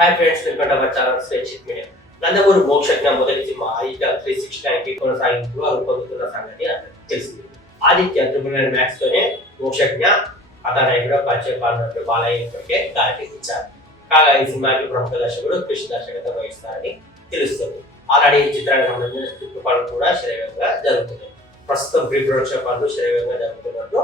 Hi friends, welcome to our channel Swechhit media. Nandamuri Mokshagna మొదటి cinema Aditya 369 కొనసాగింపుగా రూపొందుతున్న సంగతి అందరికీ తెలిసింది. ఆదిత్య త్రిబుల్ మ్యాక్స్ తోనే మోక్షజ్ఞ కథానాయకుడు పరిచయం పాల్గొన్నట్టు బాలయ్య ఇప్పటికే క్లారిటీ ఇచ్చారు. కాగా ఈ సినిమాకి ప్రముఖ దర్శకుడు కృష్ణ దర్శకత్వం వహిస్తారని తెలుస్తుంది. ఆల్రెడీ ఈ చిత్రానికి సంబంధించిన స్క్రిప్ట్ పనులు కూడా శరవేగంగా జరుగుతున్నాయి. ప్రస్తుతం ప్రీ ప్రొడక్షన్ పనులు శరవేగంగా జరుగుతున్నట్టు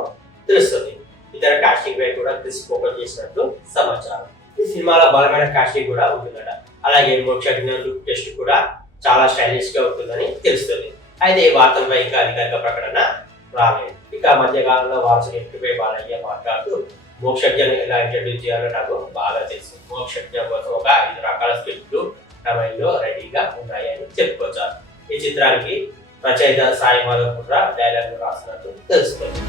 తెలుస్తుంది. ఇతర కాస్టింగ్ పై కూడా క్రిస్ ఫోకస్ చేసినట్టు సమాచారం. ఈ సినిమాలో బలమైన కాస్టింగ్ కూడా ఉంటుందట. అలాగే మోక్షజ్ఞ లుక్ టెస్ట్ కూడా చాలా స్టైలిష్ గా ఉంటుందని తెలుస్తుంది. అయితే ఈ వార్తలపై ఇంకా అధికారిక ప్రకటన రాలేదు. ఇక మధ్య కాలంలో వారసుని ఎంపికపై బాలయ్య మాట్లాడుతూ మోక్షజ్ఞను ఎలా ఇంట్రడ్యూస్ చేయాలో నాకు బాగా తెలుసు. మోక్షజ్ఞ కోసం ఒక 5 రకాల స్క్రిప్ట్లు నా మైండ్లో రెడీగా ఉన్నాయని చెప్పుకొచ్చారు. ఈ చిత్రానికి రచయిత సాయి మాధవ్ కుట్ర డైలాగ్ రాసినట్టు తెలుస్తుంది.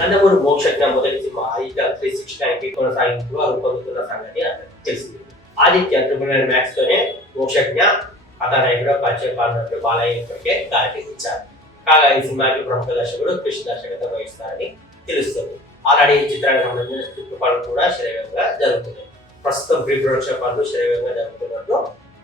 నందమూరి మోక్షజ్ఞ మొదటి సినిమా ఆదిత్య 369 కొనసాగింపుగా రూపొందుతున్న సంగతి అందరికీ తెలిసింది. ఆదిత్య త్రిబుల్ మ్యాక్స్ తోనే మోక్షజ్ఞ కథానాయకుడు పరిచయం పాల్గొన్నట్టు బాలయ్య ఇప్పటికే క్లారిటీ ఇచ్చారు. కాగా ఈ సినిమాకి ప్రముఖ దర్శకుడు కృష్ణ దర్శకత్వం వహిస్తారని తెలుస్తుంది. ఆల్రెడీ ఈ చిత్రానికి సంబంధించిన స్క్రిప్ట్ పనులు కూడా శరవేగంగా జరుగుతున్నాయి. ప్రస్తుతం ప్రీ ప్రొడక్షన్ పనులు శరవేగంగా జరుగుతున్నట్టు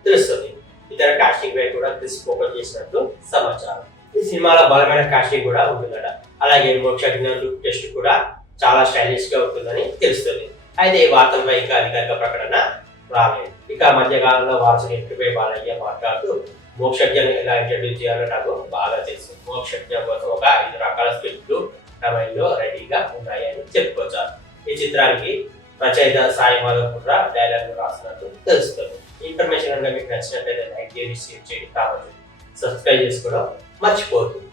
తెలుస్తుంది. ఇతర కాస్టింగ్ పై కూడా క్రిస్ ఫోకస్ చేసినట్టు సమాచారం. ఈ సినిమాలో బలమైన కాస్టింగ్ కూడా ఉంటుందట. అలాగే మోక్షజ్ఞ లుక్ టెస్ట్ కూడా చాలా స్టైలిష్ గా ఉంటుందని తెలుస్తుంది. అయితే ఈ వార్తలపై ఇంకా అధికారిక ప్రకటన రాలేదు. ఇక మధ్య కాలంలో వారసుని ఎంపికపై బాలయ్య మాట్లాడుతూ మోక్షజ్ఞను ఎలా ఇంట్రడ్యూస్ చేయాలో నాకు బాగా తెలుసు. మోక్షజ్ఞ కోసం ఒక 5 రకాల స్క్రిప్ట్లు నా మైండ్లో రెడీగా ఉన్నాయని చెప్పుకొచ్చారు. ఈ చిత్రానికి రచయిత సాయి మాధవ్ కుట్ర డైలాగ్ రాసినట్టు తెలుస్తుంది. ఈ ఇన్ఫర్మేషన్ కనుక మీకు నచ్చినట్లయితే లైక్ చేయండి, షేర్ చేయండి, కామెంట్ సబ్స్క్రైబ్ చేసుకోవడం మర్చిపోతుంది.